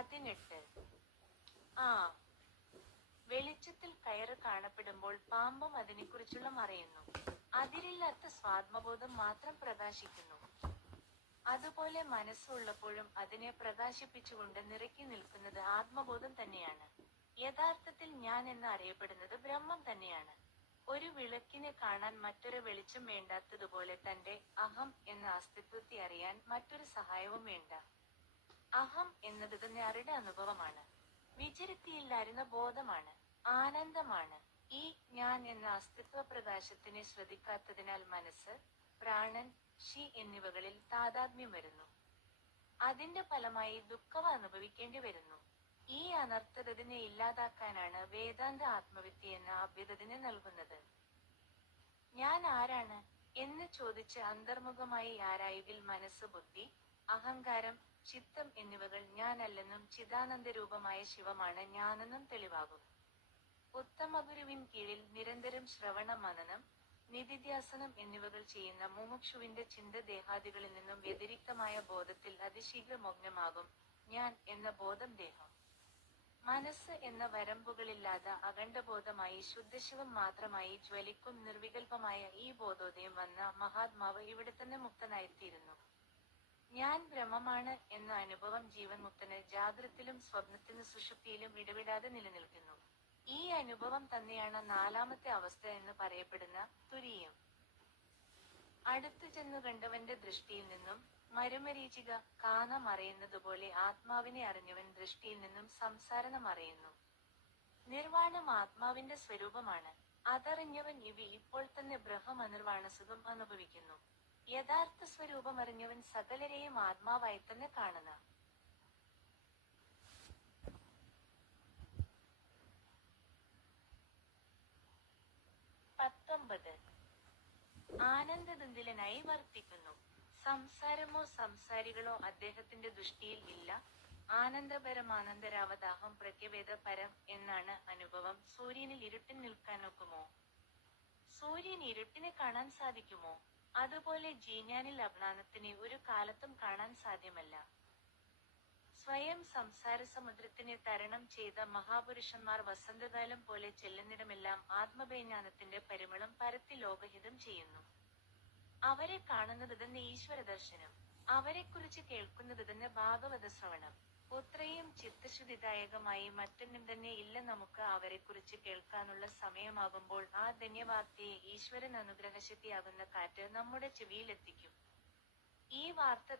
18. ആ വെളിച്ചത്തിൽ കയറ് കാണപ്പെടുമ്പോൾ പാമ്പും അതിനെക്കുറിച്ചുള്ള മറയുന്നു. അതിരില്ലാത്ത സ്വാത്മബോധം മാത്രം പ്രകാശിക്കുന്നു. അതുപോലെ മനസ്സുള്ളപ്പോഴും അതിനെ പ്രകാശിപ്പിച്ചുകൊണ്ട് നിറയ്ക്കി നിൽക്കുന്നത് ആത്മബോധം തന്നെയാണ്. യഥാർത്ഥത്തിൽ ഞാൻ എന്ന് അറിയപ്പെടുന്നത് ബ്രഹ്മം തന്നെയാണ്. ഒരു വിളക്കിനെ കാണാൻ മറ്റൊരു വെളിച്ചം വേണ്ടാത്തതുപോലെ തന്റെ അഹം എന്ന അസ്തിത്വത്തെ അറിയാൻ മറ്റൊരു സഹായവും വേണ്ട. അഹം എന്നത് തന്നെ അറിയുടെ അനുഭവമാണ്, വിചിരത്തിയില്ലായിരുന്ന ബോധമാണ്, ആനന്ദമാണ്. ഈ ഞാൻ എന്ന അസ്തിത്വ പ്രകാശത്തിനെ ശ്രദ്ധിക്കാത്തതിനാൽ മനസ്സ്, പ്രാണൻ, ഷി എന്നിവകളിൽ താതാത്മ്യം വരുന്നു. അതിന്റെ ഫലമായി ദുഃഖം അനുഭവിക്കേണ്ടി വരുന്നു. ഈ അനർത്ഥതതിനെ ഇല്ലാതാക്കാനാണ് വേദാന്ത ആത്മവിദ്യ എന്ന അഭ്യുദതിനെ നൽകുന്നത്. ഞാൻ ആരാണ് എന്ന് ചോദിച്ച് അന്തർമുഖമായി ആരായുകിൽ മനസ്സ്, ബുദ്ധി, അഹങ്കാരം, ചിത്തം എന്നിവകൾ ഞാനല്ലെന്നും ചിദാനന്ദരൂപമായ ശിവമാണ് ഞാനെന്നും തെളിവാകും. ഉത്തമഗുരുവിൻ കീഴിൽ നിരന്തരം ശ്രവണ മനനം, നിധിധ്യാസനം എന്നിവകൾ ചെയ്യുന്ന മുമുക്ഷുവിന്റെ ചിന്ത ദേഹാദികളിൽ നിന്നും വ്യതിരിക്തമായ ബോധത്തിൽ അതിശീഘ്രമഗ്നമാകും. ഞാൻ എന്ന ബോധം ദേഹം, മനസ്സ് എന്ന വരമ്പുകളില്ലാതെ അഖണ്ഡബോധമായി ശുദ്ധശിവം മാത്രമായി ജ്വലിക്കും. നിർവികൽപമായ ഈ ബോധോദയം വന്ന മഹാത്മാവ് ഇവിടെ തന്നെ മുക്തനായിത്തീരുന്നു. ഞാൻ ബ്രഹ്മമാണ് എന്ന അനുഭവം ജീവൻ മുക്തന് ജാഗ്രത്തിലും സ്വപ്നത്തിനും സുഷുപ്തിയിലും ഇടവിടാതെ നിലനിൽക്കുന്നു. ഈ അനുഭവം തന്നെയാണ് നാലാമത്തെ അവസ്ഥ എന്ന് പറയപ്പെടുന്ന തുരീയം. അടുത്തു ചെന്നു കണ്ടവന്റെ ദൃഷ്ടിയിൽ നിന്നും മരുമരീചിക കാന മറയുന്നതുപോലെ ആത്മാവിനെ അറിഞ്ഞവൻ ദൃഷ്ടിയിൽ നിന്നും സംസാരം മറയുന്നു. നിർവാണം ആത്മാവിന്റെ സ്വരൂപമാണ്. അതറിഞ്ഞവൻ ഇപ്പോൾ തന്നെ ബ്രഹ്മനിർവാണസുഖം അനുഭവിക്കുന്നു. യഥാർത്ഥ സ്വരൂപം അറിഞ്ഞവൻ സകലരെയും ആത്മാവായി തന്നെ കാണുന്ന 19. ആനന്ദദുന്ദിലനായി വർത്തിക്കുന്നു. സംസാരമോ സംസാരികളോ അദ്ദേഹത്തിന്റെ ദൃഷ്ടിയിൽ ഇല്ല. ആനന്ദപരമാനന്ദരാവതാഹം പ്രത്യവേദ പരം എന്നാണ് അനുഭവം. സൂര്യനിൽ ഇരുട്ടിൽ നിൽക്കാനൊക്കുമോ? സൂര്യൻ ഇരുട്ടിനെ കാണാൻ സാധിക്കുമോ? അതുപോലെ ജീജ്ഞാനിൽ അജ്ഞാനത്തിനെ ഒരു കാലത്തും കാണാൻ സാധ്യമല്ല. സ്വയം സംസാരസമുദ്രത്തിനെ തരണം ചെയ്ത മഹാപുരുഷന്മാർ വസന്തകാലം പോലെ ചെല്ലുന്നിടമെല്ലാം ആത്മഭയജ്ഞാനത്തിന്റെ പരിമളം പരത്തി ലോകഹിതം ചെയ്യുന്നു. അവരെ കാണുന്നത് തന്നെ ഈശ്വരദർശനം, അവരെക്കുറിച്ച് കേൾക്കുന്നത് തന്നെ ഭാഗവത ശ്രവണം. പുത്രയും ചിത്തശുദ്ധിദായകമായി മറ്റൊന്നും തന്നെ ഇല്ല. നമുക്ക് അവരെക്കുറിച്ച് കേൾക്കാനുള്ള സമയമാകുമ്പോൾ ആ ധന്യവാർത്തയെ ഈശ്വരൻ അനുഗ്രഹശക്തിയാകുന്ന കാറ്റ് നമ്മുടെ ചെവിയിലെത്തിക്കും. ഈ വാർത്ത